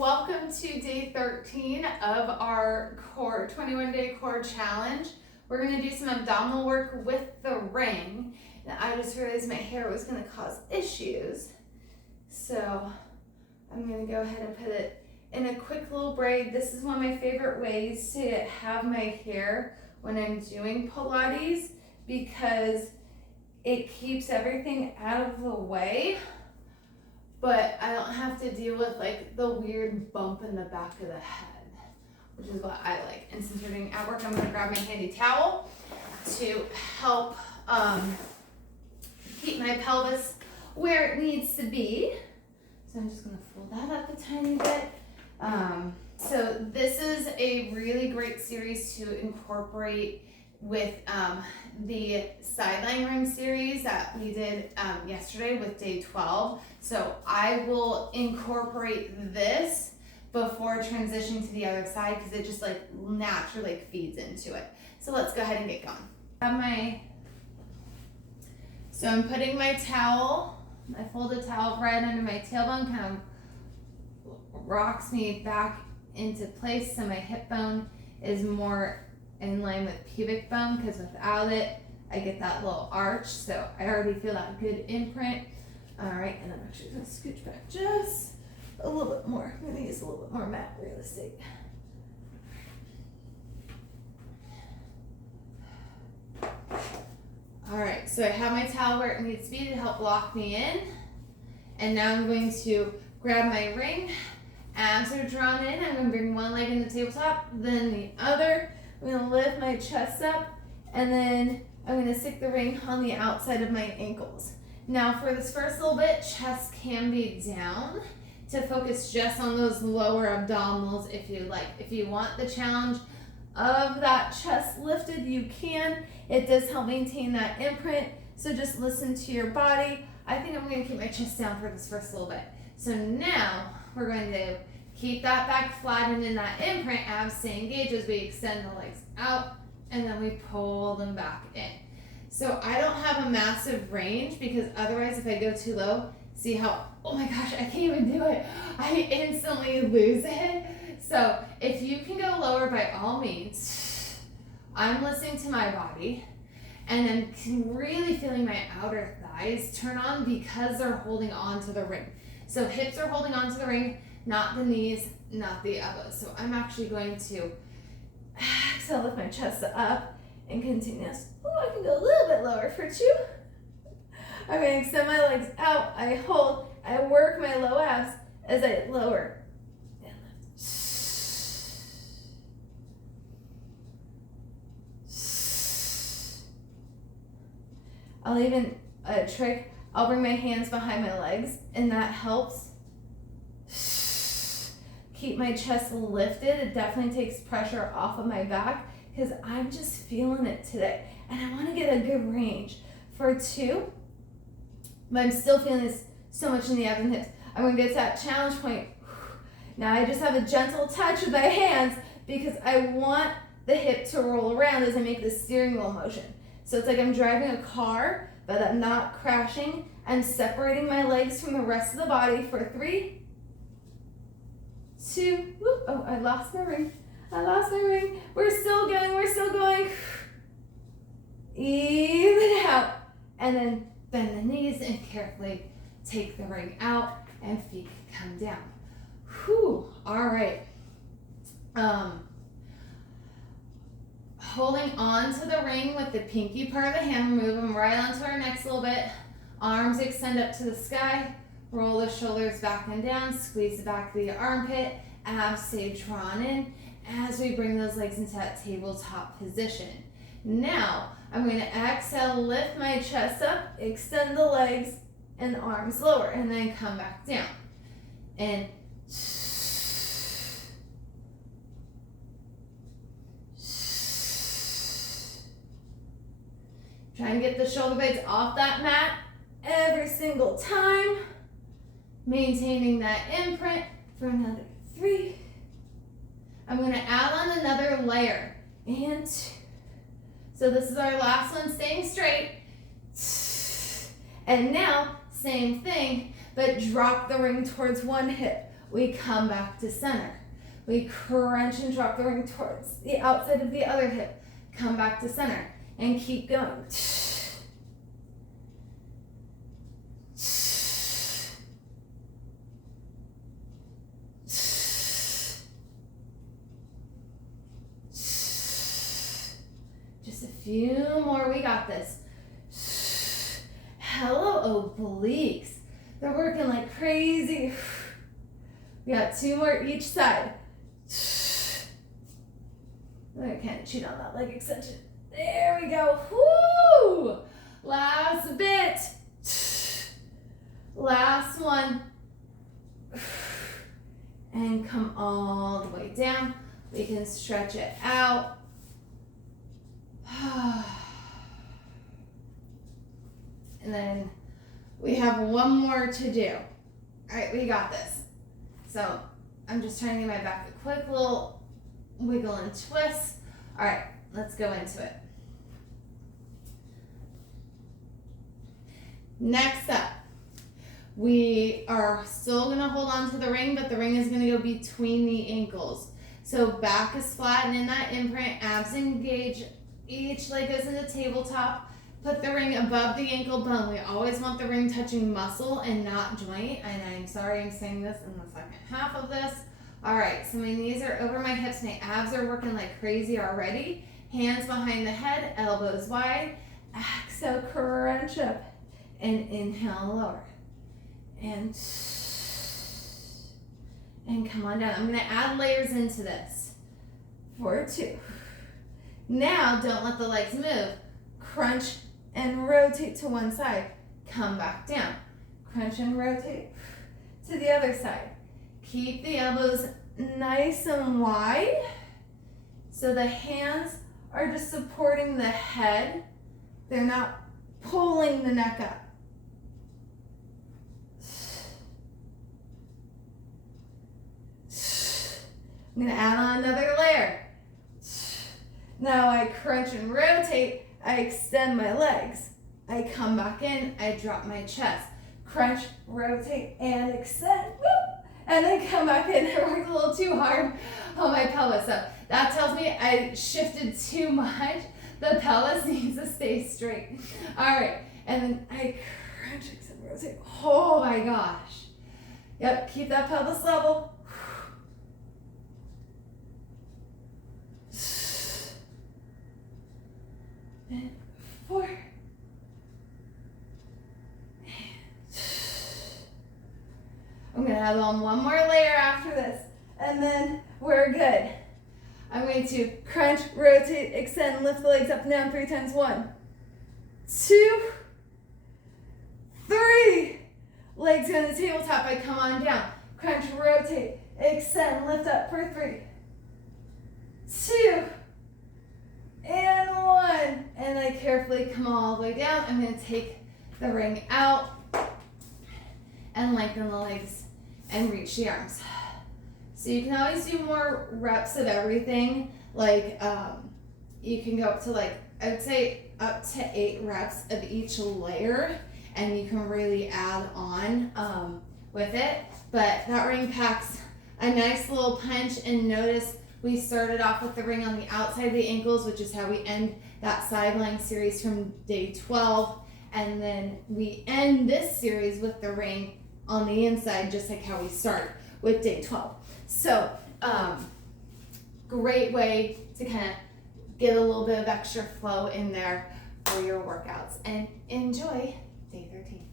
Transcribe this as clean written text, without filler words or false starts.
welcome to day 13 of our core 21-day core challenge. We're going to do some abdominal work with the ring. And I just realized my hair was going to cause issues. So I'm going to go ahead and put it in a quick little braid. This is one of my favorite ways to have my hair when I'm doing Pilates because it keeps everything out of the way. But I don't have to deal with like the weird bump in the back of the head, which is what I like. And since we're doing ab work, I'm gonna grab my handy towel to help keep my pelvis where it needs to be. So I'm just gonna fold that up a tiny bit. So this is a really great series to incorporate with the sideline ring series that we did yesterday with day 12. So I will incorporate this before transitioning to the other side because it just like naturally feeds into it. So let's go ahead and get going. So I'm putting my towel, my folded towel right under my tailbone, kind of rocks me back into place so my hip bone is more in line with pubic bone, because without it I get that little arch, so I already feel that good imprint. All right, and I'm actually going to scooch back just a little bit more. I'm going to use a little bit more mat real estate. All right, so I have my towel where it needs to be to help lock me in, and now I'm going to grab my ring. Abs are drawn in. I'm going to bring one leg in the tabletop, then the other. I'm going to lift my chest up, and then I'm going to stick the ring on the outside of my ankles. Now for this first little bit, chest can be down to focus just on those lower abdominals if you like. If you want the challenge of that chest lifted, you can. It does help maintain that imprint, so just listen to your body. I think I'm going to keep my chest down for this first little bit. So now we're going to keep that back flat and in that imprint, abs stay engaged as we extend the legs out and then we pull them back in. So I don't have a massive range because otherwise if I go too low, see how, oh my gosh, I can't even do it. I instantly lose it. So if you can go lower, by all means. I'm listening to my body and I'm really feeling my outer thighs turn on because they're holding on to the ring. So hips are holding on to the ring, not the knees, not the elbows. So I'm actually going to exhale, lift my chest up and continue this. Oh, I can go a little bit lower for 2. I'm going to extend my legs out. I hold. I work my low abs as I lower and lift. I'll even, a trick, I'll bring my hands behind my legs and that helps keep my chest lifted. It definitely takes pressure off of my back because I'm just feeling it today. And I want to get a good range for 2, but I'm still feeling this so much in the abs and hips. I'm going to get to that challenge point. Now I just have a gentle touch with my hands because I want the hip to roll around as I make the steering wheel motion. So it's like I'm driving a car, but I'm not crashing. I'm separating my legs from the rest of the body for 3, 2, whoop, oh, I lost my ring. We're still going. Even it out. And then bend the knees and carefully take the ring out and feet come down. Whew, all right. Holding on to the ring with the pinky part of the hand, move them right onto our necks a little bit. Arms extend up to the sky. Roll the shoulders back and down, squeeze the back of the armpit, abs stay drawn in as we bring those legs into that tabletop position. Now, I'm going to exhale, lift my chest up, extend the legs and the arms lower, and then come back down. And try and get the shoulder blades off that mat every single time. Maintaining that imprint for another 3. I'm going to add on another layer. And 2. So this is our last one, staying straight. And now, same thing, but drop the ring towards one hip. We come back to center. We crunch and drop the ring towards the outside of the other hip. Come back to center and keep going. Just a few more. We got this. Hello, obliques. They're working like crazy. We got 2 more each side. I can't cheat on that leg extension. There we go. Woo! Last bit. Last one. And come all the way down. We can stretch it out. And then we have one more to do. All right, we got this. So I'm just trying to get my back a quick little wiggle and twist. All right, let's go into it. Next up, we are still gonna hold on to the ring, but the ring is gonna go between the ankles. So back is flat and in that imprint, abs engage. Each leg goes into tabletop. Put the ring above the ankle bone. We always want the ring touching muscle and not joint. And I'm sorry I'm saying this in the second half of this. All right, so my knees are over my hips. My abs are working like crazy already. Hands behind the head, elbows wide. Exhale, crunch up. And inhale, lower. And come on down. I'm gonna add layers into this. 4, 2. Now, don't let the legs move. Crunch and rotate to one side. Come back down. Crunch and rotate to the other side. Keep the elbows nice and wide so the hands are just supporting the head. They're not pulling the neck up. I'm gonna add on another layer. Now I crunch and rotate. I extend my legs. I come back in, I drop my chest. Crunch, rotate, and extend. Woo! And then come back in. I worked a little too hard on my pelvis. So that tells me I shifted too much. The pelvis needs to stay straight. All right, and then I crunch, extend, rotate. Oh my gosh. Yep, keep that pelvis level. And 4. I'm gonna add on one more layer after this, and then we're good. I'm going to crunch, rotate, extend, lift the legs up and down 3 times. 1, 2, 3. Legs on the tabletop, I come on down. Crunch, rotate, extend, lift up for 3, 2, and 1. And I carefully come all the way down. I'm going to take the ring out and lengthen the legs and reach the arms. So you can always do more reps of everything. Like you can go up to I would say up to 8 reps of each layer, and you can really add on with it. But that ring packs a nice little punch, and notice we started off with the ring on the outside of the ankles, which is how we end that sideline series from day 12. And then we end this series with the ring on the inside, just like how we start with day 12. So, great way to kind of get a little bit of extra flow in there for your workouts. And enjoy day 13.